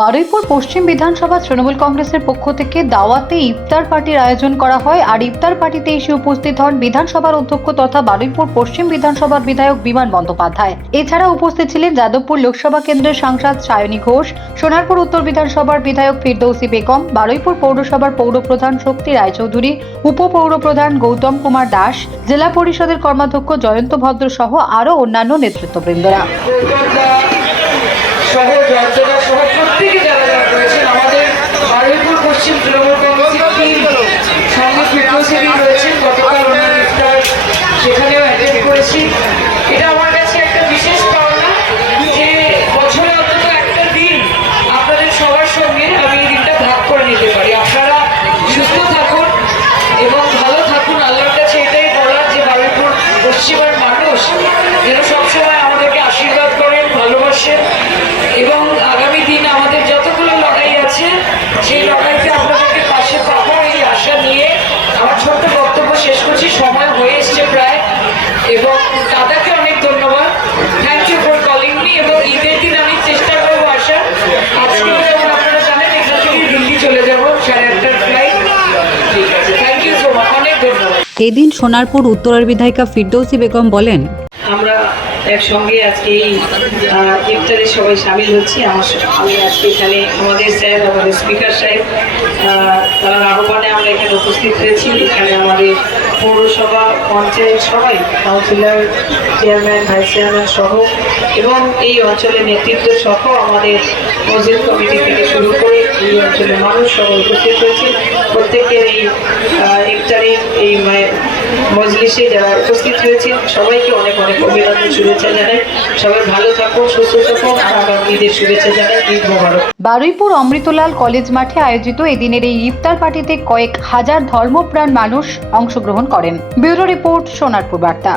বারুইপুর পশ্চিম বিধানসভা তৃণমূল কংগ্রেসের পক্ষ থেকে দাওয়াতে ইফতার পার্টির আয়োজন করা হয়। আর ইফতার পার্টিতে এসে উপস্থিত হন বিধানসভার অধ্যক্ষ তথা বারুইপুর পশ্চিম বিধানসভার বিধায়ক বিমান বন্দ্যোপাধ্যায়। এছাড়া উপস্থিত ছিলেন যাদবপুর লোকসভা কেন্দ্রের সাংসদ সায়নী ঘোষ, সোনারপুর উত্তর বিধানসভার বিধায়ক ফিরদৌসি বেগম, বারুইপুর পৌরসভার পৌরপ্রধান শক্তি রায়চৌধুরী, উপপৌরপ্রধান গৌতম কুমার দাস, জেলা পরিষদের কর্মাধ্যক্ষ জয়ন্ত ভদ্র সহ আরও অন্যান্য নেতৃত্ববৃন্দরা কলকাতা সহ জর্জরা সহ প্রত্যেকে যারা যারা রয়েছেন আমাদের বারুইপুর পশ্চিম তৃণমূল কংগ্রেসের টিম সঙ্গে ফিরদৌসেরই রয়েছেন গতকাল ওনার ইফতার সেখানেও অ্যাটেন্ড করেছি। এটা আমার কাছে একটা বিশেষ পাওনা যে বছরে অন্তত একটা দিন আপনাদের সবার সঙ্গে আমি এই দিনটা ভাগ করে নিতে পারি। আপনারা সুস্থ থাকুন এবং ভালো থাকুন। আল্লাহর কাছে এটাই বলার যে বারুইপুর পশ্চিমের এদিন সোনারপুর উত্তরের বিধায়িকা ফিরদৌসি বেগম বলেন, আমরা একসঙ্গে আজকে এই ইফতারে সবাই সামিল হচ্ছি। আমার আমি আজকে এখানে আমাদের স্যার, আমাদের স্পিকার সাহেব তারা আহ্বানে আমরা এখানে উপস্থিত হয়েছি। এখানে আমাদের পৌরসভা, পঞ্চায়েত সবাই, কাউন্সিলর, চেয়ারম্যান, ভাইস চেয়ারম্যান সহ এবং এই অঞ্চলের নেতৃত্ব সহ আমাদের মসজিদ কমিটি থেকে শুরু করে সবাইকে অনেক ভালো বারুইপুর অমৃতলাল কলেজ মাঠে আয়োজিত এদিনের এই ইফতার পার্টিতে কয়েক হাজার ধর্মপ্রাণ মানুষ অংশগ্রহণ করেন। ব্যুরো রিপোর্ট, সোনারপুর বার্তা।